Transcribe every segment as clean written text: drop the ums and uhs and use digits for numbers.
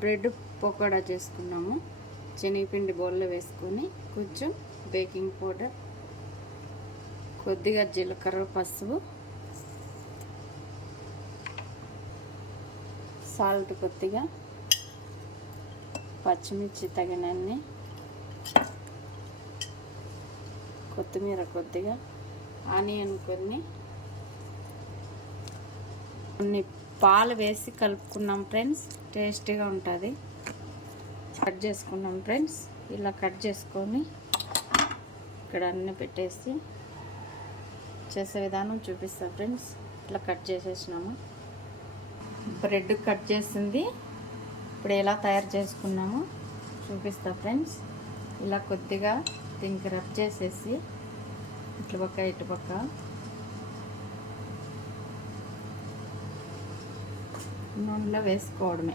Bread pakoda చేసుకున్నాము. శనగపిండి బౌల్లో వేసుకొని కొంచెం బేకింగ్ పౌడర్, కొద్దిగా జీలకర్ర, పసుపు, సాల్ట్ కొద్దిగా, పచ్చిమిర్చి తగినన్ని, కొత్తిమీర కొద్దిగా, ఆనియన్ కొన్ని పాలు వేసి కలుపుకున్నాం ఫ్రెండ్స్. టేస్టీగా ఉంటుంది. కట్ చేసుకున్నాం ఫ్రెండ్స్. ఇలా కట్ చేసుకొని ఇక్కడ అన్నీ పెట్టేసి చేసే విధానం చూపిస్తాం ఫ్రెండ్స్. ఇట్లా కట్ చేసేసినాము. బ్రెడ్ కట్ చేసింది ఇప్పుడు ఎలా తయారు చేసుకున్నామో చూపిస్తా ఫ్రెండ్స్. ఇలా కొద్దిగా దీనికి రబ్ చేసేసి ఇటు పక్క ఇటు పక్క నూనెలో వేసుకోవడమే.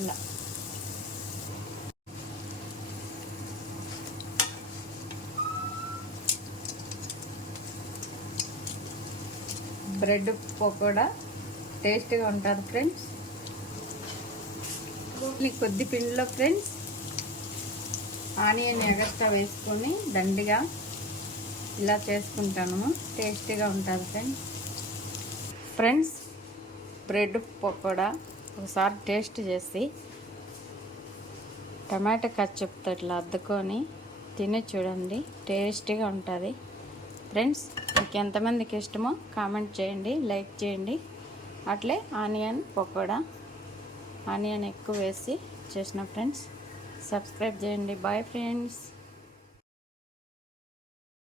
ఇలా బ్రెడ్ పకోడా టేస్ట్గా ఉంటుంది ఫ్రెండ్స్. కొద్ది పిండిలో ఫ్రెండ్స్ ఆనియన్ ఎగస్ట్రా వేసుకొని దండిగా ఇలా చేసుకుంటాను. టేస్టీగా ఉంటుంది ఫ్రెండ్స్. బ్రెడ్ పకోడా ఒకసారి టేస్ట్ చేసి టమాటా కచ్చప్తో ఇట్లా అద్దుకొని తిని చూడండి. టేస్టీగా ఉంటుంది ఫ్రెండ్స్. మీకు ఎంతమందికి ఇష్టమో కామెంట్ చేయండి, లైక్ చేయండి. అట్లే ఆనియన్ పకోడా, ఆనియన్ ఎక్కువ వేసి చేసిన ఫ్రెండ్స్. సబ్స్క్రైబ్ చేయండి. Bye friends.